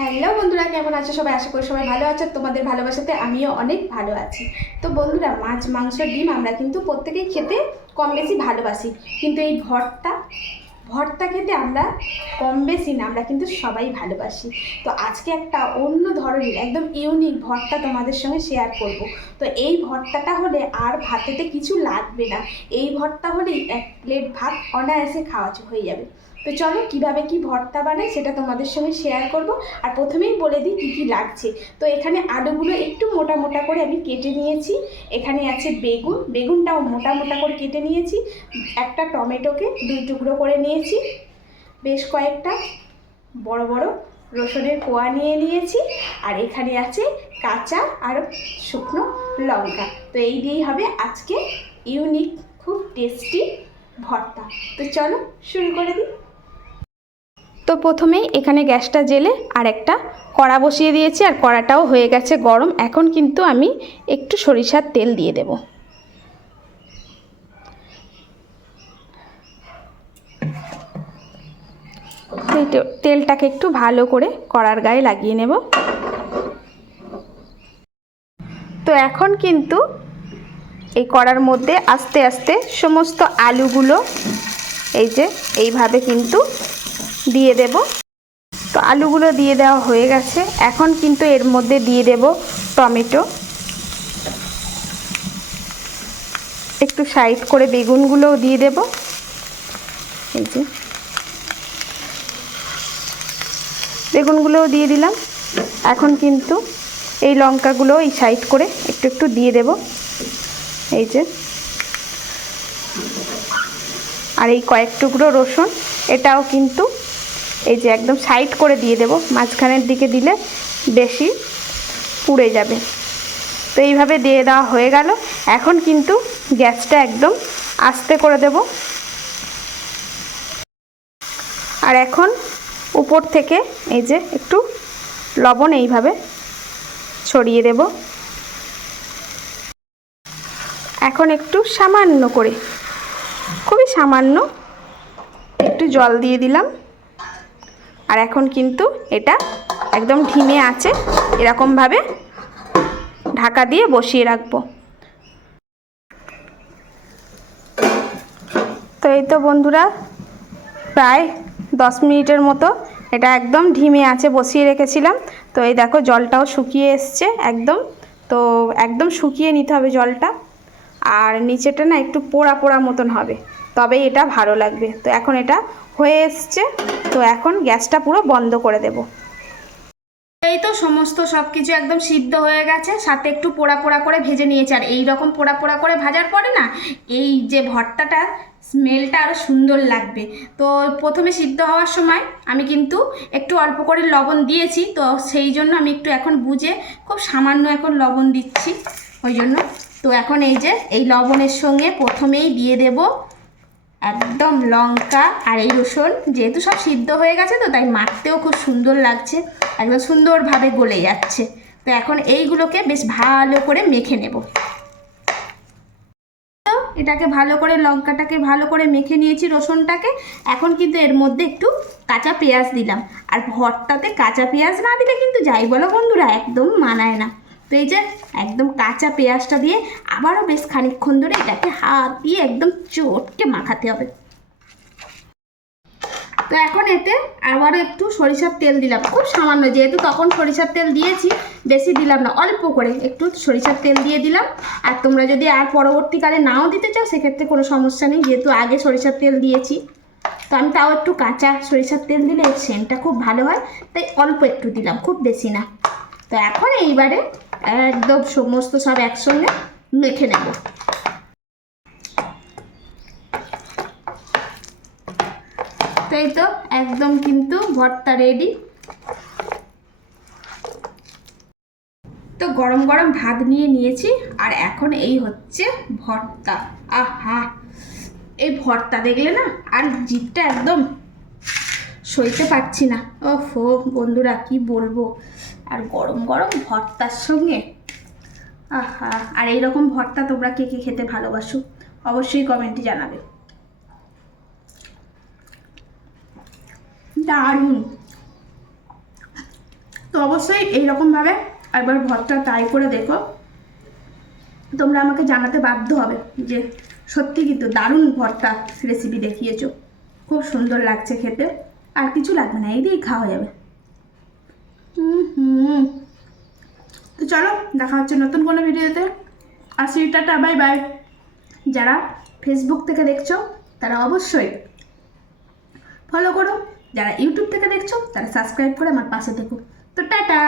Hello বন্ধুরা, কেমন আছো সবাই? আশা করি সবাই ভালো আছো। তোমাদের ভালোবাসাতে আমিও অনেক ভালো আছি। তো বন্ধুরা, মাছ, মাংস, ডিম আমরা কিন্তু প্রত্যেকেই খেতে কম বেশি ভালোবাসি, কিন্তু এই ভর্তা খেতে আমরা কম বেশি না, আমরা কিন্তু সবাই ভালোবাসি। তো আজকে একটা অন্য ধরনের একদম ইউনিক ভর্তা তোমাদের সঙ্গে শেয়ার করব। তো এই ভর্তাটা হলে আর ভাতেতে কিছু লাগবে না। এই ভর্তা হলেই এক প্লেট ভাত অনায়াসে খাওয়া হয়ে যাবে। তো চলো কীভাবে কি ভর্তা বানাই সেটা তোমাদের সঙ্গে শেয়ার করব। আর প্রথমেই বলে দিই কী কী লাগছে। তো এখানে আলুগুলো একটু মোটা মোটা করে আমি কেটে নিয়েছি। এখানে আছে বেগুনটাও মোটা মোটা করে কেটে নিয়েছি। একটা টমেটোকে 2 টুকরো করে নিয়েছি। বেশ কয়েকটা বড় বড় রসুনের কোয়া নিয়ে নিয়েছি। আর এখানে আছে কাঁচা আর শুকনো লঙ্কা। তো এই দিয়েই হবে আজকে ইউনিক খুব টেস্টি ভর্তা। তো চলো শুরু করে দিই। তো প্রথমেই এখানে গ্যাসটা জ্বেলে আর একটা কড়া বসিয়ে দিয়েছি, আর কড়াটাও হয়ে গেছে গরম। এখন কিন্তু আমি একটু সরিষার তেল দিয়ে দেব। তেলটাকে একটু ভালো করে কড়ার গায়ে লাগিয়ে নেব। তো এখন কিন্তু এই কড়ার মধ্যে আস্তে আস্তে সমস্ত আলুগুলো এইভাবে কিন্তু দিয়ে দেব। তো আলুগুলো দিয়ে দেওয়া হয়ে গেছে। এখন কিন্তু এর মধ্যে দিয়ে দেব টমেটো। একটু সাইড করে বেগুনগুলোও দিয়ে দেব। বেগুনগুলোও দিয়ে দিলাম। এখন কিন্তু এই লঙ্কাগুলো এই সাইড করে একটু একটু দিয়ে দেব। আর এই কয়েক টুকরো রসুন, এটাও কিন্তু একদম সাইড করে দিয়ে দেব। মাঝখানের দিকে দিলে বেশি পুড়ে যাবে। তো এইভাবে দিয়ে দেওয়া হয়ে গেল। এখন কিন্তু গ্যাসটা একদম আস্তে করে দেব। আর এখন উপর থেকে একটু লবণ এইভাবে ছড়িয়ে দেব। এখন একটু সামান্য করে, খুবই সামান্য একটু জল দিয়ে দিলাম। আর এখন কিন্তু এটা একদম ধিমে আছে এরকমভাবে ঢাকা দিয়ে বসিয়ে রাখবো। তো এই তো বন্ধুরা, প্রায় 10 মিনিটের মতো এটা একদম ধিমে আছে বসিয়ে রেখেছিলাম। তো এই দেখো জলটাও শুকিয়ে এসছে একদম। তো একদম শুকিয়ে নিতে হবে জলটা। আর নিচেটা না একটু পোড়া পোড়া মতন হবে, তবে এটা ভালো লাগবে। তো এখন এটা হয়ে এসছে। তো এখন গ্যাসটা পুরো বন্ধ করে দেব। এই তো সমস্ত সব কিছু একদম সিদ্ধ হয়ে গেছে, সাথে একটু পোড়া পোড়া করে ভেজে নিয়েছি। আর এই রকম পোড়া পোড়া করে ভাজার পরে না এই যে ভর্তাটা স্মেলটা আরও সুন্দর লাগবে। তো প্রথমে সিদ্ধ হওয়ার সময় আমি কিন্তু একটু অল্প করে লবণ দিয়েছি। তো সেই জন্য আমি একটু এখন বুঝে খুব সামান্য এখন লবণ দিচ্ছি ওই জন্য। তো এখন এই লবণের সঙ্গে প্রথমেই দিয়ে দেব একদম লঙ্কা আর এই রসুন। যেহেতু সব সিদ্ধ হয়ে গেছে তো তাই মাখতেও খুব সুন্দর লাগছে, একদম সুন্দরভাবে গলে যাচ্ছে। তো এখন এইগুলোকে বেশ ভালো করে মেখে নেব। তো এটাকে ভালো করে, লঙ্কাটাকে ভালো করে মেখে নিয়েছি, রসুনটাকে। এখন কিন্তু এর মধ্যে একটু কাঁচা পেঁয়াজ দিলাম। আর ভর্তাতে কাঁচা পেঁয়াজ না দিলে কিন্তু যাই বলো বন্ধুরা একদম মানায় না। তো একদম কাঁচা পেঁয়াজটা দিয়ে আবারও বেশ খানিকক্ষণ ধরে এটাকে হাত দিয়ে একদম চটকে মাখাতে হবে। তো এখন এতে আবারও একটু সরিষার তেল দিলাম, খুব সামান্য, যেহেতু তখন সরিষার তেল দিয়েছি বেশি দিলাম না, অল্প করে একটু সরিষার তেল দিয়ে দিলাম। আর তোমরা যদি আর পরবর্তীকালে নাও দিতে চাও সেক্ষেত্রে কোনো সমস্যা নেই, যেহেতু আগে সরিষার তেল দিয়েছি। তো আমি তাও একটু কাঁচা সরিষার তেল দিলে এর সেন্টটা খুব ভালো হয়, তাই অল্প একটু দিলাম, খুব বেশি না। তো এখন এইবারে একদম সমস্ত সব একসঙ্গে মেখে নেব। তো এই তো একদম কিন্তু ভর্তা রেডি। তো গরম গরম ভাত নিয়ে নিয়েছি, আর এখন এই হচ্ছে ভর্তা। আহা, এই ভর্তা দেখলে না আর জিভটা একদম সইতে পারছি না। ওহো বন্ধুরা কি বলবো, আর গরম গরম ভর্তার সঙ্গে আহা। আর এইরকম ভর্তা তোমরা কে কে খেতে ভালোবাসো অবশ্যই কমেন্টে জানাবে। দারুণ। অবশ্যই এইরকমভাবে একবার ভর্তা ট্রাই করে দেখো, তোমরা আমাকে জানাতে বাধ্য হবে যে সত্যি কিন্তু দারুণ ভর্তা রেসিপি দেখিয়েছো, খুব সুন্দর লাগছে খেতে, আর কিছু লাগবে না, এই দিয়েই খাওয়া যাবে। তো চলো দেখা হচ্ছে নতুন কোনো ভিডিওতে, আসি, টাটা, বাই বাই। যারা ফেসবুক থেকে দেখছো তারা অবশ্যই ফলো করো, যারা ইউটিউব থেকে দেখছো তারা সাবস্ক্রাইব করে আমার পাশে থেকো। তো টাটা।